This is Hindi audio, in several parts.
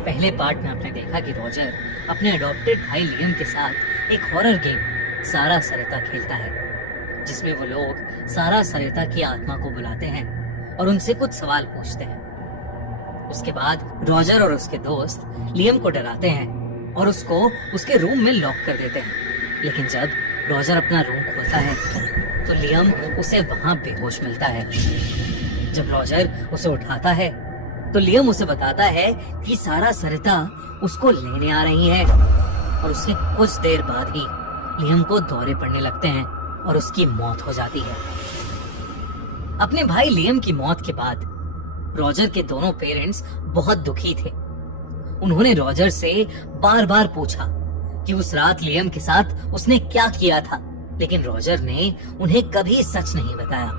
पहले पार्ट में आपने देखा कि रॉजर अपने अडॉप्टेड भाई लियम के साथ एक हॉरर गेम सारा सरिता खेलता है, जिसमें वो लोग सारा सरिता की आत्मा को बुलाते हैं और उनसे कुछ सवाल पूछते हैं। उसके बाद रॉजर और उसके दोस्त लियम को डराते हैं और उसको उसके रूम में लॉक कर देते हैं। लेकिन जब रॉजर अपना रूम खोलता है तो लियम उसे वहां बेहोश मिलता है। जब रॉजर उसे उठाता है तो लियम उसे बताता है कि सारा सरिता उसको लेने आ रही है और उसके कुछ देर बाद ही लियम को दौरे पड़ने लगते हैं और उसकी मौत हो जाती है। अपने भाई लियम की मौत के बाद रॉजर के दोनों पेरेंट्स बहुत दुखी थे। उन्होंने रॉजर से बार बार पूछा कि उस रात लियम के साथ उसने क्या किया था, लेकिन रॉजर ने उन्हें कभी सच नहीं बताया।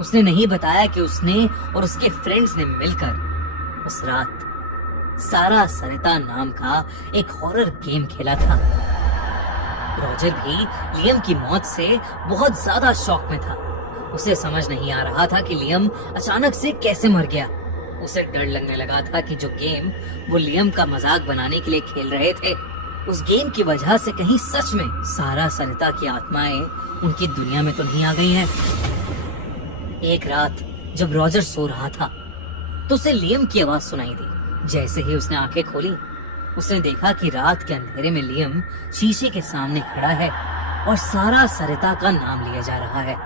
उसने नहीं बताया कि उसने और उसके फ्रेंड्स ने मिलकर उस रात सारा सरिता नाम का एक हॉरर गेम खेला था। रॉजर भी लियम की मौत से बहुत ज्यादा शॉक में था। उसे समझ नहीं आ रहा था कि लियम अचानक से कैसे मर गया। उसे डर लगने लगा था कि जो गेम वो लियम का मजाक बनाने के लिए खेल रहे थे, उस गेम की वजह से कहीं सच में सारा सरिता की आत्माएं उनकी दुनिया में तो नहीं आ गई हैं। एक रात जब रॉजर सो रहा था तो उसे लियम की आवाज सुनाई दी। जैसे ही उसने आंखें खोली, उसने देखा कि रात के अंधेरे में लियम शीशे के सामने खड़ा है और सारा सरिता का नाम लिया जा रहा है।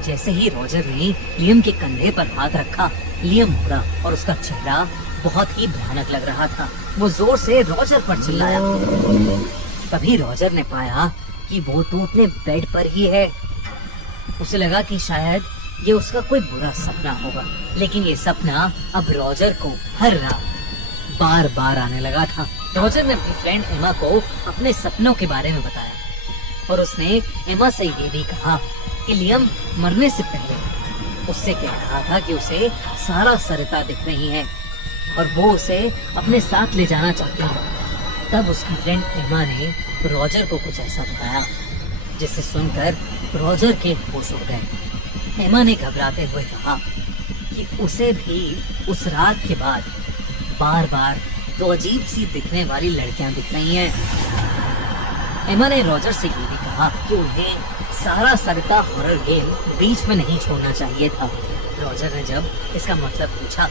जैसे ही रॉजर ने लियम के कंधे पर हाथ रखा, लियम मुड़ा और उसका चेहरा बहुत ही भयानक लग रहा था। वो जोर से रॉजर पर चिल्लाया। तभी रॉजर ने पाया कि वो तो अपने बेड पर ही है। उसे लगा कि शायद ये उसका कोई बुरा सपना होगा, लेकिन ये सपना अब रॉजर को हर रात बार बार आने लगा था। रॉजर ने अपनी फ्रेंड एमा को अपने सपनों के बारे में बताया और उसने एमा से ये भी कहा कि लियम मरने से पहले उससे कह रहा था कि उसे सारा सरिता दिख रही है और वो उसे अपने साथ ले जाना चाहती है। तब उसकी फ्रेंड एमा ने रॉजर को कुछ ऐसा बताया जिसे सुनकर रॉजर के होश उड़ गए। एमा ने घबराते हुए कहा कि उसे भी उस रात के बाद बार बार दो अजीब सी दिखने वाली लड़कियां दिख रही हैं। एमा ने रॉजर से ये भी कहा कि उन्हें सारा सरिता हॉरर गेम बीच में नहीं छोड़ना चाहिए था। रॉजर ने जब इसका मतलब पूछा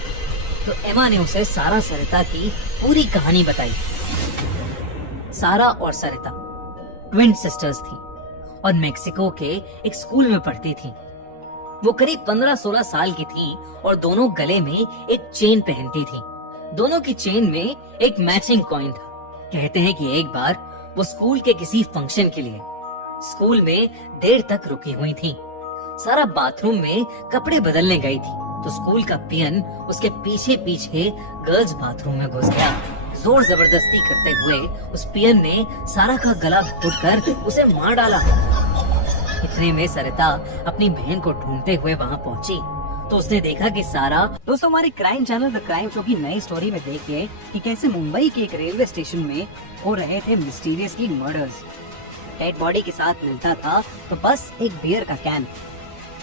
तो एमा ने उसे सारा सरिता की पूरी कहानी बताई। सारा और सरिता ट्विन सिस्टर्स थी और मेक्सिको के एक स्कूल में पढ़ती थी। वो करीब 15-16 साल की थी और दोनों गले में एक चेन पहनती थी। दोनों की चेन में एक मैचिंग कॉइन था। कहते हैं कि एक बार वो स्कूल के किसी फंक्शन के लिए स्कूल में देर तक रुकी हुई थी। सारा बाथरूम में कपड़े बदलने गई थी तो स्कूल का पियन उसके पीछे पीछे गर्ल्स बाथरूम में घुस गया। जोर जबरदस्ती करते हुए उस पियन ने सारा का गला घोंटकर उसे मार डाला। इतने में सरिता अपनी बहन को ढूंढते हुए वहां पहुंची तो उसने देखा कि सारा। दोस्तों, हमारे crime channel the crime show की नई स्टोरी में देखिए कि कैसे मुंबई के एक रेलवे स्टेशन में हो रहे थे मिस्टीरियसली मर्डर्स। डेड बॉडी के साथ मिलता था तो बस एक बियर का कैन।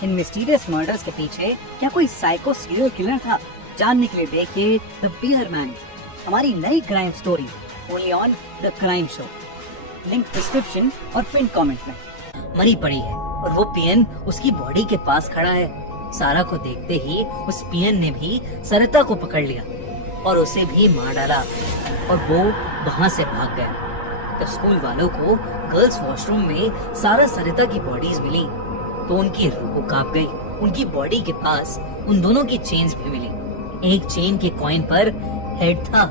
इन मिस्टीरियस मर्डर्स के पीछे क्या कोई साइको सीरियल किलर था? जानने के लिए देखिए द बियर मैन, हमारी नई crime story only on the crime show. Link description और पिन कमेंट में। मरी पड़ी है और वो पियन उसकी बॉडी के पास खड़ा है। सारा को देखते ही उस पियन ने भी सरिता को पकड़ लिया और उसे भी मार डाला और वो वहां से भाग गया। जब स्कूल वालों को गर्ल्स वॉशरूम में सारा सरिता की बॉडीज मिली तो उनकी रूह कांप गई। उनकी बॉडी के पास उन दोनों की चेन्स भी मिली। एक चेन के कॉइन पर हेड था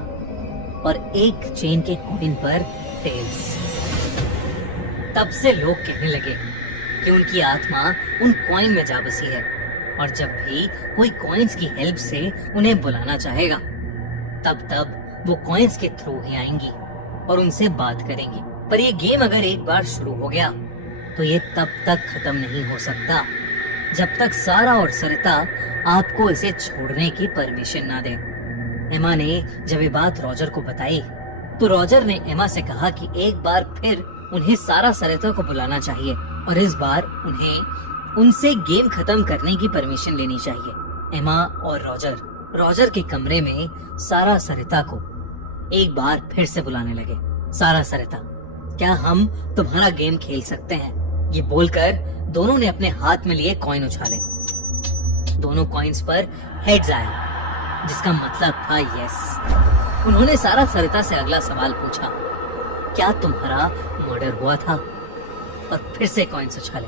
और एक चेन के कॉइन पर टेल्स। तब से लोग कहने लगे कि उनकी आत्मा उन कॉइन में जा बसी है और जब भी कोई कॉइन्स की हेल्प से उन्हें बुलाना चाहेगा तब वो कॉइन्स के थ्रू ही आएंगी और उनसे बात करेंगी। पर ये गेम अगर एक बार शुरू हो गया तो ये तब तक खत्म नहीं हो सकता जब तक सारा और सरिता आपको इसे छोड़ने की परमिशन ना दे। एमा ने जब ये बात रॉजर को बताई तो रॉजर ने एमा से कहा कि एक बार फिर उन्हें सारा सरिता को बुलाना चाहिए और इस बार उन्हें उनसे गेम खत्म करने की परमिशन लेनी चाहिए। एमा और रॉजर के कमरे में सारा सरिता को एक बार फिर से बुलाने लगे। सारा सरिता, क्या हम तुम्हारा गेम खेल सकते हैं? ये बोलकर दोनों ने अपने हाथ में लिए कॉइन उछाले। दोनों कॉइन्स पर हेड्स आया, जिसका मतलब था यस। उन्होंने सारा सरिता से अगला सवाल पूछा, क्या तुम्हारा मर्डर हुआ था? और फिर से कॉइन्स उछाले।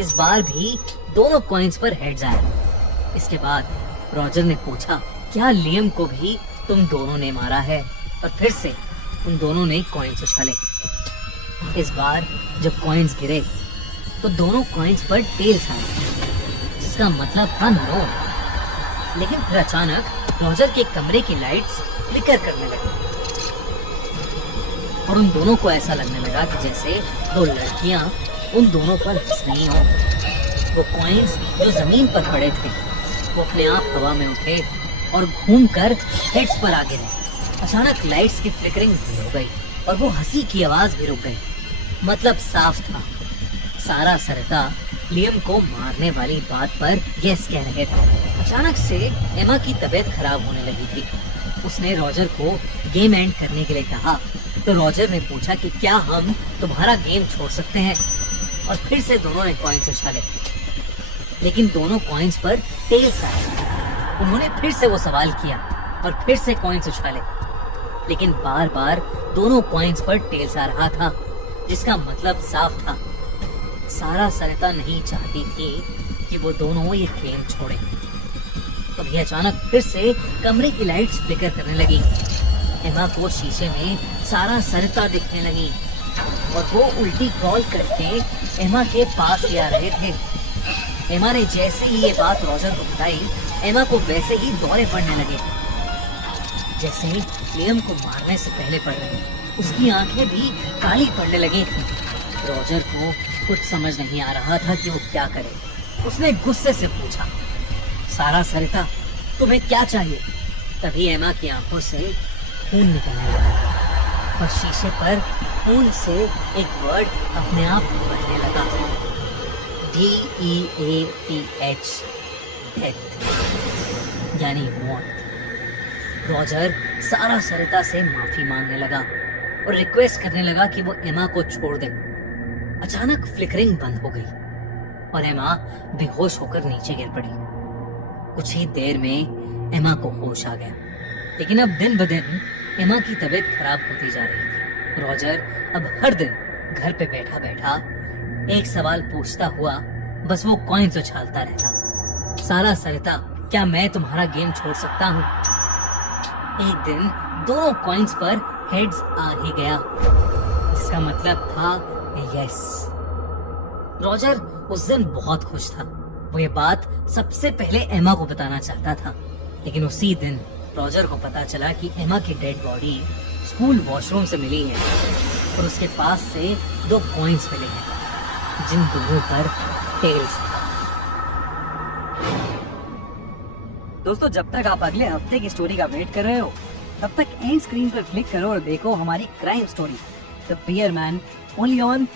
इस बार भी दोनों कॉइन्स पर हेड्स आया। इसके बाद रॉजर ने पूछा, क्या लियम को भी तुम दोनों ने मारा है? और फिर से उन दोनों ने कॉइन्स उछाले। इस बार जब कॉइन्स गिरे तो दोनों कॉइन्स पर टेल्स आए, जिसका मतलब था नो। लेकिन फिर अचानक रॉजर के कमरे की लाइट्स फ्लिकर करने लगी और उन दोनों को ऐसा लगने लगा कि जैसे दो लड़कियां उन दोनों पर हंस रही हों। वो कॉइन्स जो जमीन पर पड़े थे वो अपने आप हवा में उठे और घूमकर हेड्स पर आ गिरे। अचानक लाइट्स की फ्लिकरिंग बंद हो गई और वो हंसी की आवाज भी रुक गई। मतलब साफ था, सारा सरिता लियम को मारने वाली बात पर यस कह रहे थे। अचानक से एमा की तबीयत खराब होने लगी थी। उसने रॉजर को गेम एंड करने के लिए कहा तो रॉजर ने पूछा कि क्या हम तुम्हारा गेम छोड़ सकते हैं? और फिर से दोनों ने कॉइन्स उछाले, लेकिन दोनों कॉइन्स पर टेल्स आए। उन्होंने फिर से वो सवाल किया और फिर से कॉइन्स उछाले, लेकिन बार बार दोनों कॉइन्स पर टेल्स आ रहा था, जिसका मतलब साफ था, सारा सरिता नहीं चाहती थी कि वो दोनों ये गेम छोड़े। तभी अचानक फिर से कमरे की लाइट्स फ्लिकर करने लगी। एमा को शीशे में सारा सरिता दिखने लगी और वो उल्टी क्रॉल करके एमा के पास ही आ रहे थे। एमा ने जैसे ही ये बात रॉजर को बताई, एमा को वैसे ही दौरे पड़ने लगे, जैसे लियम को मारने से पहले पड़ रहे। उसकी आंखें भी काली पड़ने लगी थी। रॉजर को कुछ समझ नहीं आ रहा था कि वो क्या करे। उसने गुस्से से पूछा, सारा सरिता, तुम्हें क्या चाहिए? तभी एमा की आंखों से खून निकलने लगा और शीशे पर खून से एक वर्ड अपने आप बढ़ने लगा, DEATH, डेथ, यानी मौत। रॉजर सारा सरिता से माफी मांगने लगा और रिक्वेस्ट करने लगा कि वो एमा को छोड़ दे। अचानक फ्लिकरिंग बंद हो गई और एमा बेहोश होकर नीचे गिर पड़ी। कुछ ही देर में एमा को होश आ गया, लेकिन अब दिन ब दिन एमा की तबीयत खराब होती जा रही थी। रॉजर अब हर दिन घर पे बैठा बैठा एक सवाल पूछता हुआ बस वो कॉइन्स उछालता रहता, सारा सरिता, क्या मैं तुम्हारा गेम छोड़ सकता हूँ? एक दिन दोनों कॉइन्स पर हेड्स आ ही गया, जिसका मतलब था यस। रॉजर उस दिन बहुत खुश था। वो ये बात सबसे पहले एमा को बताना चाहता था, लेकिन उसी दिन रॉजर को पता चला कि एमा की डेड बॉडी स्कूल वॉशरूम से मिली है और उसके पास से 2 कॉइन्स मिले हैं, जिन दोनों पर टेल्स था। दोस्तों, जब तक आप अगले हफ्ते की स्टोरी का वेट कर रहे हो, तब तक एंड स्क्रीन पर क्लिक करो और देखो हमारी crime story the bear man, only on